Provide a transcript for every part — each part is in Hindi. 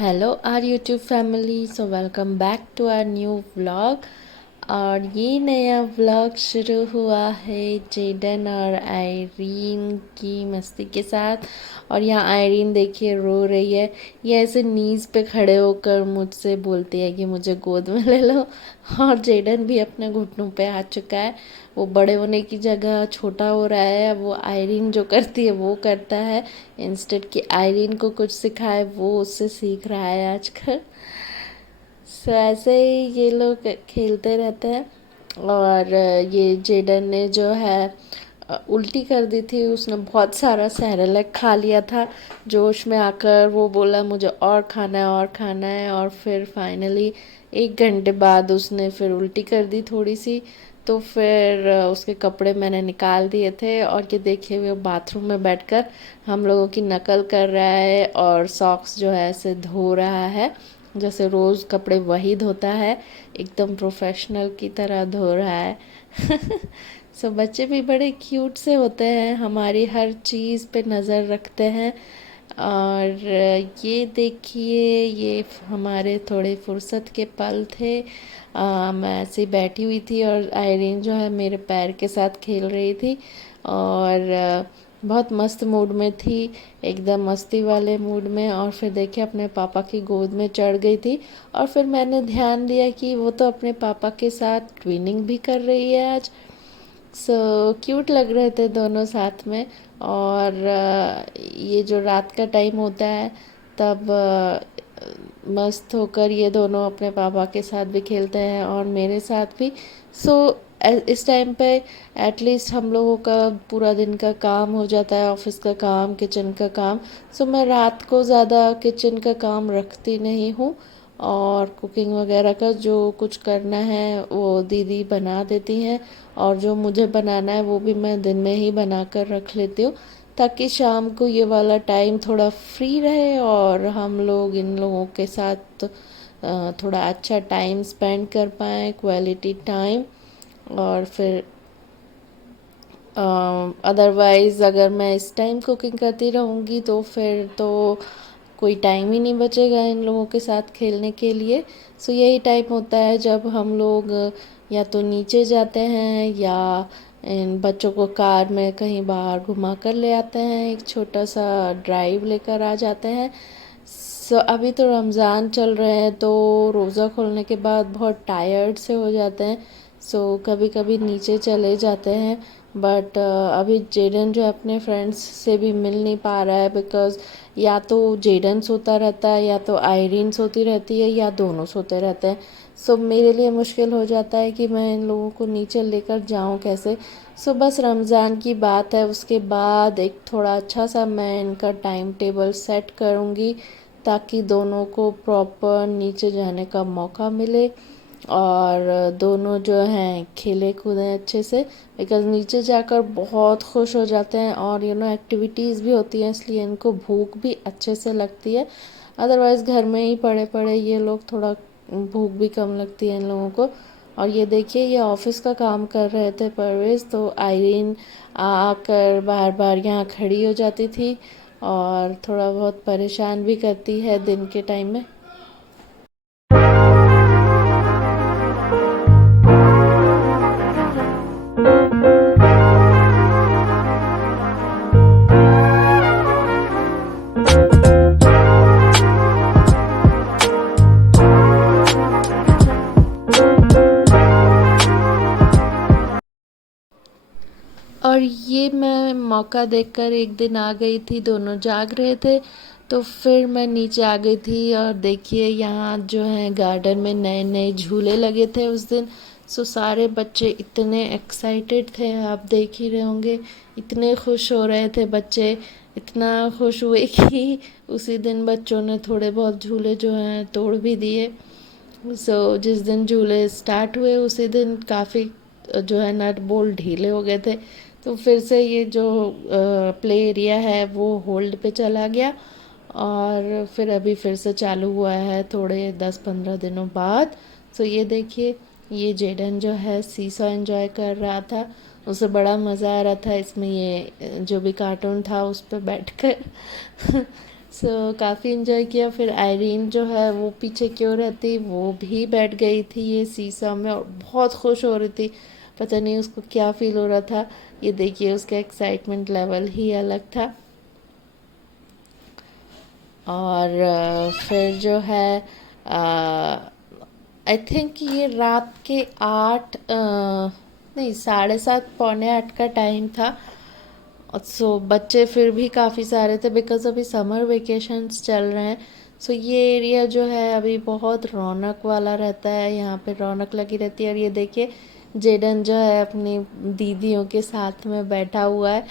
Hello our YouTube family. So welcome back to our new vlog. और ये नया व्लॉग शुरू हुआ है जेडन और आयरीन की मस्ती के साथ। और यहाँ आयरीन देखिए रो रही है। ये ऐसे नीज़ पे खड़े होकर मुझसे बोलती है कि मुझे गोद में ले लो। और जेडन भी अपने घुटनों पे आ चुका है। वो बड़े होने की जगह छोटा हो रहा है। वो आयरीन जो करती है वो करता है, इंस्टेड कि आयरीन को कुछ सिखाए वो उससे सीख रहा है आजकल। सो ऐसे ही ये लोग खेलते रहते हैं। और ये जेडन ने जो है उल्टी कर दी थी। उसने बहुत सारा सेरेलैक खा लिया था। जोश में आकर वो बोला मुझे और खाना है और खाना है। और फिर फाइनली 1 घंटे बाद उसने फिर उल्टी कर दी थोड़ी सी। तो फिर उसके कपड़े मैंने निकाल दिए थे। और ये देखिए वो बाथरूम में बैठकर हम लोगों की नकल कर रहा है और सॉक्स जो है ऐसे धो रहा है जैसे रोज़ कपड़े वही धोता है। एकदम प्रोफेशनल की तरह धो रहा है। सो बच्चे भी बड़े क्यूट से होते हैं, हमारी हर चीज़ पे नज़र रखते हैं। और ये देखिए ये हमारे थोड़े फुर्सत के पल थे। मैं ऐसे ही बैठी हुई थी और आयरीन जो है मेरे पैर के साथ खेल रही थी। और बहुत मस्त मूड में थी, एकदम मस्ती वाले मूड में। और फिर देखिए अपने पापा की गोद में चढ़ गई थी। और फिर मैंने ध्यान दिया कि वो तो अपने पापा के साथ ट्विनिंग भी कर रही है आज। सो क्यूट लग रहे थे दोनों साथ में। और ये जो रात का टाइम होता है तब मस्त होकर ये दोनों अपने पापा के साथ भी खेलते हैं और मेरे साथ भी। सो इस टाइम पे एटलीस्ट हम लोगों का पूरा दिन का काम हो जाता है, ऑफिस का काम, किचन का काम। सो मैं रात को ज़्यादा किचन का काम रखती नहीं हूँ। और कुकिंग वगैरह का जो कुछ करना है वो दीदी बना देती हैं। और जो मुझे बनाना है वो भी मैं दिन में ही बना कर रख लेती हूँ, ताकि शाम को ये वाला टाइम थोड़ा फ्री रहे और हम लोग इन लोगों के साथ थोड़ा अच्छा टाइम स्पेंड कर पाएँ, क्वालिटी टाइम। और फिर अदरवाइज़ अगर मैं इस टाइम कुकिंग करती रहूँगी तो फिर तो कोई टाइम ही नहीं बचेगा इन लोगों के साथ खेलने के लिए। सो यही टाइम होता है जब हम लोग या तो नीचे जाते हैं या इन बच्चों को कार में कहीं बाहर घुमा कर ले आते हैं, एक छोटा सा ड्राइव लेकर आ जाते हैं। सो अभी तो रमज़ान चल रहे हैं तो रोज़ा खोलने के बाद बहुत टायर्ड से हो जाते हैं। सो कभी कभी नीचे चले जाते हैं। बट अभी जेडन जो अपने फ्रेंड्स से भी मिल नहीं पा रहा है, बिकॉज़ या तो जेडन सोता रहता है या तो आयरीन सोती रहती है या दोनों सोते रहते हैं। सो मेरे लिए मुश्किल हो जाता है कि मैं इन लोगों को नीचे लेकर जाऊं कैसे। सो बस रमज़ान की बात है, उसके बाद एक थोड़ा अच्छा सा मैं इनका टाइम टेबल सेट करूँगी ताकि दोनों को प्रॉपर नीचे जाने का मौका मिले और दोनों जो हैं खेले कूदें अच्छे से। बिकॉज़ नीचे जाकर बहुत खुश हो जाते हैं और एक्टिविटीज़ भी होती हैं, इसलिए इनको भूख भी अच्छे से लगती है। अदरवाइज़ घर में ही पड़े पड़े ये लोग थोड़ा भूख भी कम लगती है इन लोगों को। और ये देखिए ये ऑफिस का काम कर रहे थे परवेज़, तो आयरीन आकर बार बार यहाँ खड़ी हो जाती थी और थोड़ा बहुत परेशान भी करती है दिन के टाइम में। और ये मैं मौका देखकर एक दिन आ गई थी, दोनों जाग रहे थे तो फिर मैं नीचे आ गई थी। और देखिए यहाँ जो है गार्डन में नए नए झूले लगे थे उस दिन। सो सारे बच्चे इतने एक्साइटेड थे, आप देख ही रहे होंगे, इतने खुश हो रहे थे बच्चे। इतना खुश हुए कि उसी दिन बच्चों ने थोड़े बहुत झूले जो हैं तोड़ भी दिए। जिस दिन झूले स्टार्ट हुए उसी दिन काफ़ी जो है नट बोल्ट ढीले हो गए थे। तो फिर से ये जो प्ले एरिया है वो होल्ड पे चला गया और फिर अभी फिर से चालू हुआ है थोड़े 10-15 दिनों बाद। ये देखिए ये जेडन जो है सीसॉ एंजॉय कर रहा था, उसे बड़ा मज़ा आ रहा था इसमें। ये जो भी कार्टून था उस पर बैठकर सो काफ़ी इन्जॉय किया। फिर आयरीन जो है वो पीछे क्यों रहती, वो भी बैठ गई थी ये सीसा में और बहुत खुश हो रही थी। पता नहीं उसको क्या फील हो रहा था। ये देखिए उसका एक्साइटमेंट लेवल ही अलग था। और फिर जो है आई थिंक ये रात के 8 नहीं 7:30 पौने 8 का टाइम था। सो बच्चे फिर भी काफ़ी सारे थे बिकॉज़ अभी समर वेकेशंस चल रहे हैं। सो ये एरिया जो है अभी बहुत रौनक वाला रहता है, यहाँ पे रौनक लगी रहती है। और ये देखिए जेडन जो है अपनी दीदियों के साथ में बैठा हुआ है।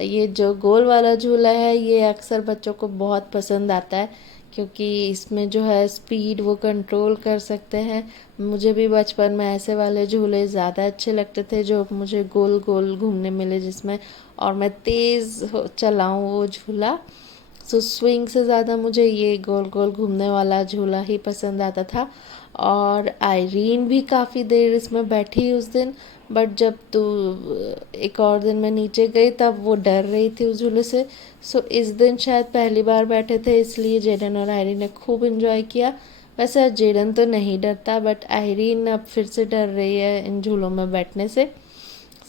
ये जो गोल वाला झूला है ये अक्सर बच्चों को बहुत पसंद आता है क्योंकि इसमें जो है स्पीड वो कंट्रोल कर सकते हैं। मुझे भी बचपन में ऐसे वाले झूले ज़्यादा अच्छे लगते थे जो मुझे गोल गोल घूमने मिले जिसमें और मैं तेज़ चलाऊँ वो झूला। सो स्विंग से ज़्यादा मुझे ये गोल गोल घूमने वाला झूला ही पसंद आता था। और आयरीन भी काफ़ी देर इसमें बैठी उस दिन, बट जब तो एक और दिन मैं नीचे गई तब वो डर रही थी उस झूले से। सो इस दिन शायद पहली बार बैठे थे इसलिए जेडन और आयरीन ने खूब इन्जॉय किया। वैसे आज जेडन तो नहीं डरता बट आयरीन अब फिर से डर रही है इन झूलों में बैठने से।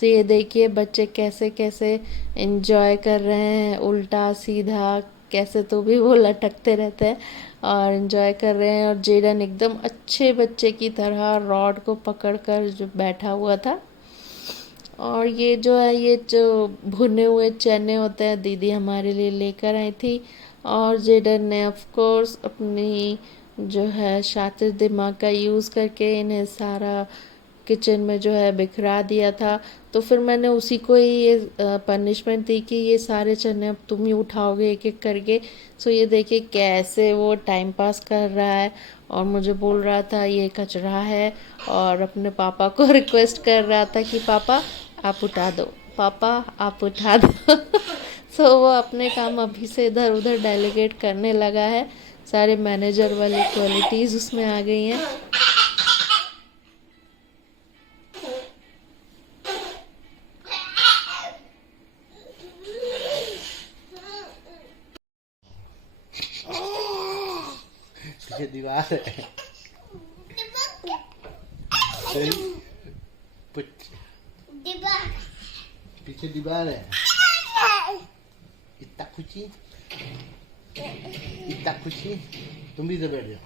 तो ये देखिए बच्चे कैसे कैसे एंजॉय कर रहे हैं, उल्टा सीधा कैसे तो भी वो लटकते रहते हैं और एंजॉय कर रहे हैं। और जेडन एकदम अच्छे बच्चे की तरह रॉड को पकड़कर जो बैठा हुआ था। और ये जो है ये जो भुने हुए चने होते हैं दीदी हमारे लिए लेकर आई थी। और जेडन ने ऑफ कोर्स अपनी जो है शातिर दिमाग का यूज़ करके इन्हें सारा किचन में जो है बिखरा दिया था। तो फिर मैंने उसी को ही ये पनिशमेंट दी कि ये सारे चने अब तुम ही उठाओगे एक एक करके। सो ये देखिए कैसे वो टाइम पास कर रहा है और मुझे बोल रहा था ये कचरा है और अपने पापा को रिक्वेस्ट कर रहा था कि पापा आप उठा दो, पापा आप उठा दो। सो वो अपने काम अभी से इधर उधर डेलीगेट करने लगा है। सारे मैनेजर वाली क्वालिटीज़ उसमें आ गई हैं। पीछे दीवार है। पीछे दीवार है। इतना खुशी तुम भी इधर बैठ जाओ।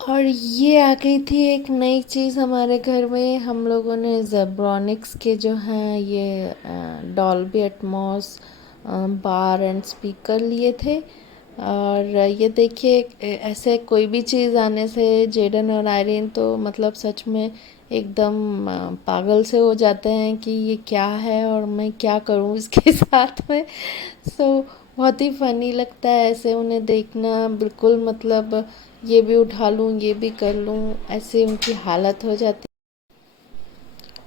और ये आ गई थी एक नई चीज़ हमारे घर में। हम लोगों ने जेब्रॉनिक्स के जो हैं ये Dolby Atmos bar and speaker लिए थे। और ये देखिए ऐसे कोई भी चीज़ आने से जेडन और आयरीन तो मतलब सच में एकदम पागल से हो जाते हैं कि ये क्या है और मैं क्या करूं इसके साथ में। सो बहुत ही फ़नी लगता है ऐसे उन्हें देखना, बिल्कुल मतलब ये भी उठा लूँ, ये भी कर लूँ, ऐसे उनकी हालत हो जाती।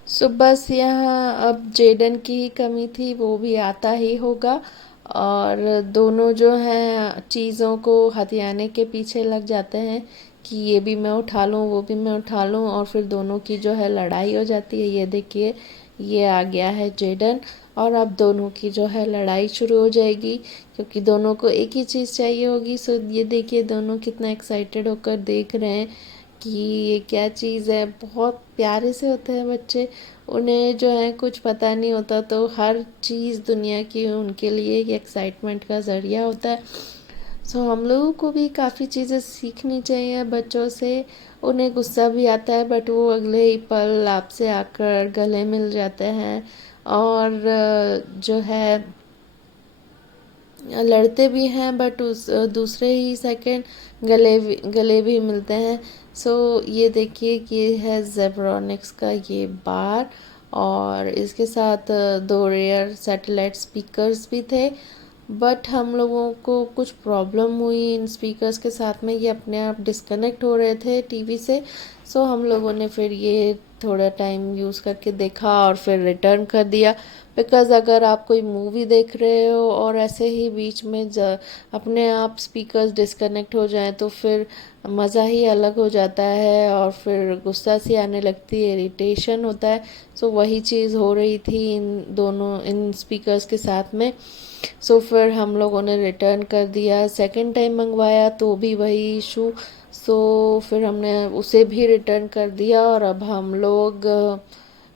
सो बस यहाँ अब जेडन की ही कमी थी, वो भी आता ही होगा। और दोनों जो हैं चीज़ों को हथियाने के पीछे लग जाते हैं कि ये भी मैं उठा लूँ, वो भी मैं उठा लूँ, और फिर दोनों की जो है लड़ाई हो जाती है। ये देखिए, ये आ गया है जेडन, और अब दोनों की जो है लड़ाई शुरू हो जाएगी, क्योंकि दोनों को एक ही चीज़ चाहिए होगी। सो ये देखिए, दोनों कितना एक्साइटेड होकर देख रहे हैं कि ये क्या चीज़ है। बहुत प्यारे से होते हैं बच्चे, उन्हें जो है कुछ पता नहीं होता, तो हर चीज़ दुनिया की उनके लिए एक एक्साइटमेंट का ज़रिया होता है। सो हम लोगों को भी काफ़ी चीज़ें सीखनी चाहिए बच्चों से। उन्हें गुस्सा भी आता है, बट वो अगले ही पल आपसे आकर गले मिल जाते हैं, और जो है लड़ते भी हैं, बट उस दूसरे ही सेकंड गले भी मिलते हैं। सो ये देखिए कि ये है जेब्रॉनिक्स का ये बार, और इसके साथ दो रेयर सैटेलाइट स्पीकर्स भी थे। बट हम लोगों को कुछ प्रॉब्लम हुई इन स्पीकर्स के साथ में, ये अपने आप डिस्कनेक्ट हो रहे थे टीवी से। सो हम लोगों ने फिर ये थोड़ा टाइम यूज़ करके देखा और फिर रिटर्न कर दिया। बिकॉज़ अगर आप कोई मूवी देख रहे हो और ऐसे ही बीच में अपने आप स्पीकर्स डिस्कनेक्ट हो जाएं, तो फिर मज़ा ही अलग हो जाता है, और फिर गुस्सा सी आने लगती है, इरिटेशन होता है। सो वही चीज़ हो रही थी इन स्पीकर्स के साथ में। सो फिर हम लोगों ने रिटर्न कर दिया। सेकंड टाइम मंगवाया तो भी वही इशू। सो फिर हमने उसे भी रिटर्न कर दिया, और अब हम लोग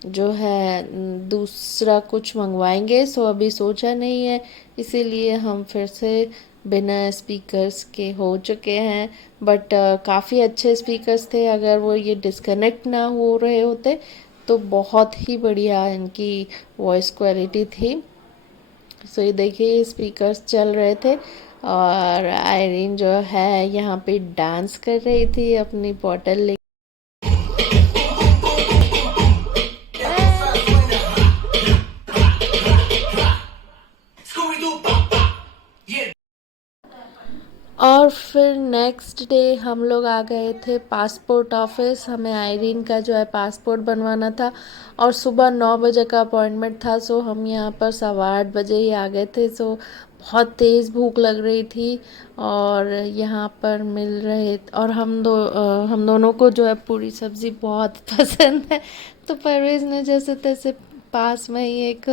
जो है दूसरा कुछ मंगवाएंगे। सो अभी सोचा नहीं है, इसीलिए हम फिर से बिना स्पीकर्स के हो चुके हैं। बट काफ़ी अच्छे स्पीकर्स थे, अगर वो ये डिस्कनेक्ट ना हो रहे होते तो बहुत ही बढ़िया इनकी वॉइस क्वालिटी थी। सो ये देखिए, स्पीकर्स चल रहे थे, और आयरीन जो है यहाँ पे डांस कर रही थी अपनी बॉटल ले। और फिर नेक्स्ट डे हम लोग आ गए थे पासपोर्ट ऑफिस। हमें आयरीन का जो है पासपोर्ट बनवाना था, और सुबह 9 बजे का अपॉइंटमेंट था। सो हम यहाँ पर 8:15 बजे ही आ गए थे। सो बहुत तेज़ भूख लग रही थी, और यहाँ पर मिल रहे, और हम दोनों को जो है पूरी सब्ज़ी बहुत पसंद है। तो परवेज़ ने जैसे तैसे पास में ही एक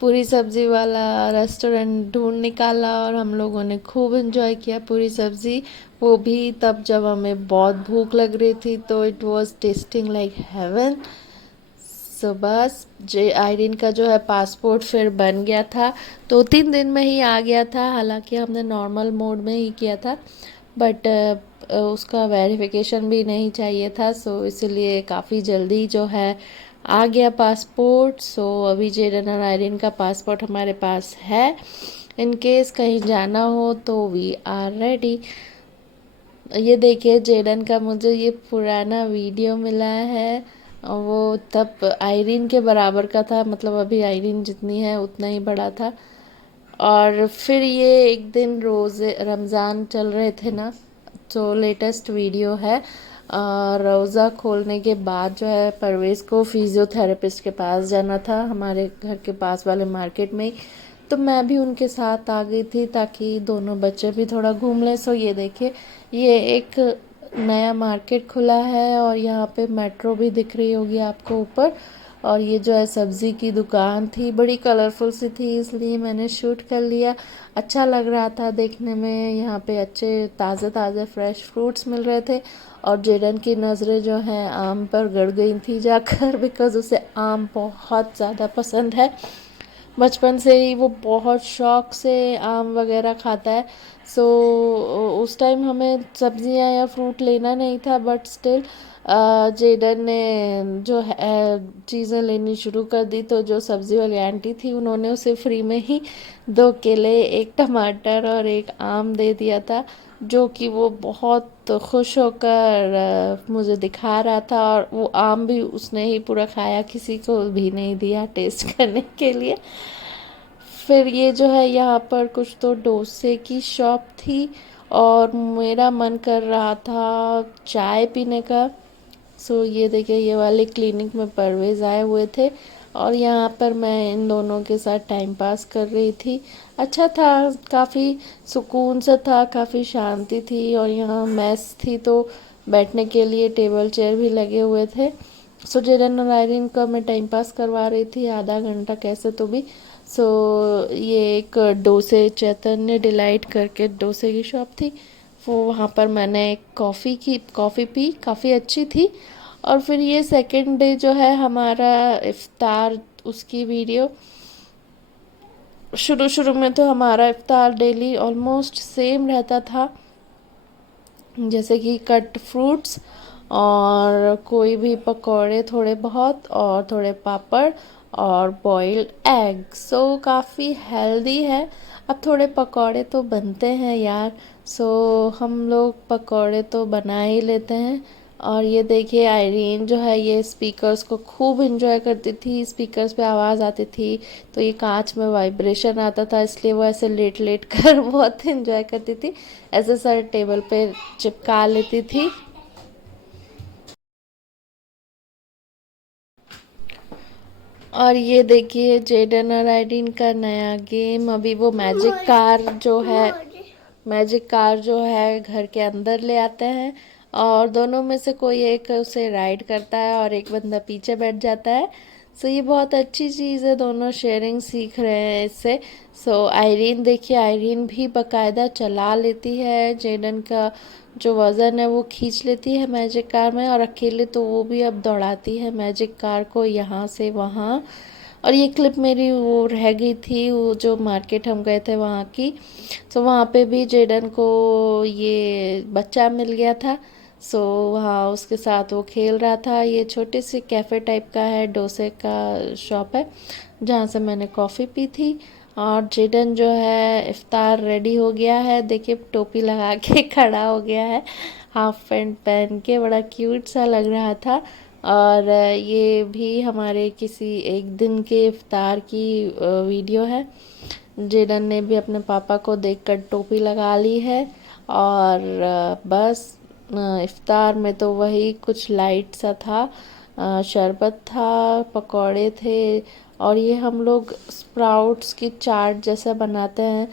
पूरी सब्ज़ी वाला रेस्टोरेंट ढूंढ निकाला, और हम लोगों ने खूब एंजॉय किया पूरी सब्ज़ी। वो भी तब जब हमें बहुत भूख लग रही थी, तो it was tasting like heaven. So बस जे आयरीन का जो है पासपोर्ट फिर बन गया था, 2-3 दिन में ही आ गया था। हालांकि हमने नॉर्मल मोड में ही किया था, बट उसका वेरिफिकेशन भी नहीं चाहिए था। सो इसलिए काफ़ी जल्दी जो है आ गया पासपोर्ट। सो अभी जेडन और आयरीन का पासपोर्ट हमारे पास है। इन केस कहीं जाना हो तो वी आर रेडी। ये देखिए, जेडन का मुझे ये पुराना वीडियो मिला है, और वो तब आयरीन के बराबर का था, मतलब अभी आयरीन जितनी है उतना ही बड़ा था। और फिर ये एक दिन रोज़े रमज़ान चल रहे थे ना, तो लेटेस्ट वीडियो है। रोज़ा खोलने के बाद जो है परवेज़ को फिज़ियोथेरेपिस्ट के पास जाना था, हमारे घर के पास वाले मार्केट में ही। तो मैं भी उनके साथ आ गई थी, ताकि दोनों बच्चे भी थोड़ा घूम लें। सो ये देखिए, ये एक नया मार्केट खुला है, और यहाँ पे मेट्रो भी दिख रही होगी आपको ऊपर। और ये जो है सब्ज़ी की दुकान थी, बड़ी कलरफुल सी थी, इसलिए मैंने शूट कर लिया। अच्छा लग रहा था देखने में। यहाँ पे अच्छे ताज़े ताज़े फ्रेश फ्रूट्स मिल रहे थे, और जेडन की नज़रें जो हैं आम पर गड़ गई थी जाकर, बिकॉज़ उसे आम बहुत ज़्यादा पसंद है। बचपन से ही वो बहुत शौक से आम वगैरह खाता है। सो उस टाइम हमें सब्जियां या फ्रूट लेना नहीं था, बट स्टिल जेडन ने जो है चीज़ें लेनी शुरू कर दी। तो जो सब्ज़ी वाली आंटी थी, उन्होंने उसे फ्री में ही 2 केले, एक टमाटर और एक आम दे दिया था, जो कि वो बहुत खुश होकर मुझे दिखा रहा था। और वो आम भी उसने ही पूरा खाया, किसी को भी नहीं दिया टेस्ट करने के लिए। फिर ये जो है यहाँ पर कुछ तो डोसे की शॉप थी और मेरा मन कर रहा था चाय पीने का। सो ये देखिए ये वाले क्लिनिक में परवेज़ आए हुए थे और यहाँ पर मैं इन दोनों के साथ टाइम पास कर रही थी। अच्छा था, काफ़ी सुकून सा था, काफ़ी शांति थी और यहाँ मेस थी तो बैठने के लिए टेबल चेयर भी लगे हुए थे। सो जेरन और आयरिन का मैं टाइम पास करवा रही थी आधा घंटा कैसे तो भी। सो ये एक डोसे चैतन्य डिलाइट करके डोसे की शॉप थी, वो वहाँ पर मैंने एक कॉफ़ी पी, काफ़ी अच्छी थी। और फिर ये सेकंड डे जो है हमारा इफ्तार, उसकी वीडियो। शुरू शुरू में तो हमारा इफ्तार डेली ऑलमोस्ट सेम रहता था, जैसे कि कट फ्रूट्स और कोई भी पकौड़े थोड़े बहुत और थोड़े पापड़ और बॉइल्ड एग। सो काफ़ी हेल्दी है। अब थोड़े पकौड़े तो बनते हैं यार, सो हम लोग पकौड़े तो बना ही लेते हैं। और ये देखिए आयरीन जो है ये स्पीकर्स को खूब एंजॉय करती थी, स्पीकर्स पे आवाज़ आती थी तो ये कांच में वाइब्रेशन आता था, इसलिए वो ऐसे लेट लेट कर बहुत एंजॉय करती थी, ऐसे सर टेबल पे चिपका लेती थी। और ये देखिए जेडन और आयरीन का नया गेम, अभी वो मैजिक कार जो है घर के अंदर ले आते हैं और दोनों में से कोई एक उसे राइड करता है और एक बंदा पीछे बैठ जाता है। सो ये बहुत अच्छी चीज़ है, दोनों शेयरिंग सीख रहे हैं इससे। सो आयरीन देखिए, आयरीन भी बकायदा चला लेती है, जेडन का जो वज़न है वो खींच लेती है मैजिक कार में और अकेले तो वो भी अब दौड़ाती है मैजिक कार को यहाँ से वहाँ। और ये क्लिप मेरी वो रह गई थी, वो जो मार्केट हम गए थे वहाँ की। सो वहाँ पे भी जेडन को ये बच्चा मिल गया था। सो वहाँ उसके साथ वो खेल रहा था। ये छोटे से कैफ़े टाइप का है, डोसे का शॉप है जहाँ से मैंने कॉफ़ी पी थी। और जेडन जो है इफ्तार रेडी हो गया है, देखिए टोपी लगा के खड़ा हो गया है, हाफ पैंट पहन के, बड़ा क्यूट सा लग रहा था। और ये भी हमारे किसी एक दिन के इफ्तार की वीडियो है। जेडन ने भी अपने पापा को देखकर टोपी लगा ली है। और बस इफ्तार में तो वही कुछ लाइट सा था, शरबत था, पकौड़े थे और ये हम लोग स्प्राउट्स की चाट जैसा बनाते हैं,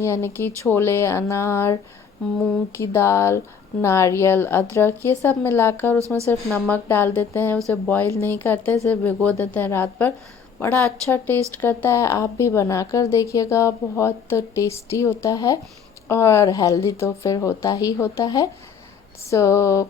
यानी कि छोले, अनार, मूंग की दाल, नारियल, अदरक, ये सब मिलाकर उसमें सिर्फ नमक डाल देते हैं, उसे बॉईल नहीं करते, सिर्फ भिगो देते हैं रात भर। बड़ा अच्छा टेस्ट करता है, आप भी बनाकर देखिएगा, बहुत टेस्टी होता है और हेल्दी तो फिर होता ही होता है। सो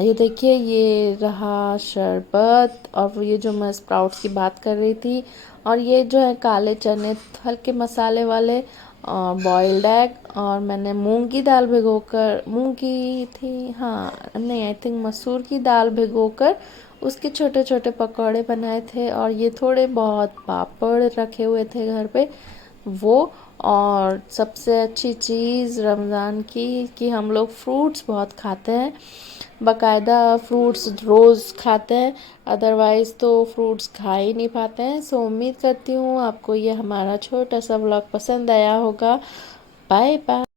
ये देखिए ये रहा शरबत और ये जो मैं स्प्राउट्स की बात कर रही थी, और ये जो है काले चने हल्के मसाले वाले और बॉइल्ड एग, और मैंने मूंग की दाल भिगोकर, मूंग की थी हाँ, नहीं आई थिंक मसूर की दाल भिगोकर उसके छोटे छोटे पकौड़े बनाए थे। और ये थोड़े बहुत पापड़ रखे हुए थे घर पे वो। और सबसे अच्छी चीज़ रमज़ान की कि हम लोग फ्रूट्स बहुत खाते हैं, बाकायदा फ्रूट्स रोज़ खाते हैं, अदरवाइज़ तो फ्रूट्स खा ही नहीं पाते हैं। सो उम्मीद करती हूँ आपको ये हमारा छोटा सा व्लॉग पसंद आया होगा। Bye bye.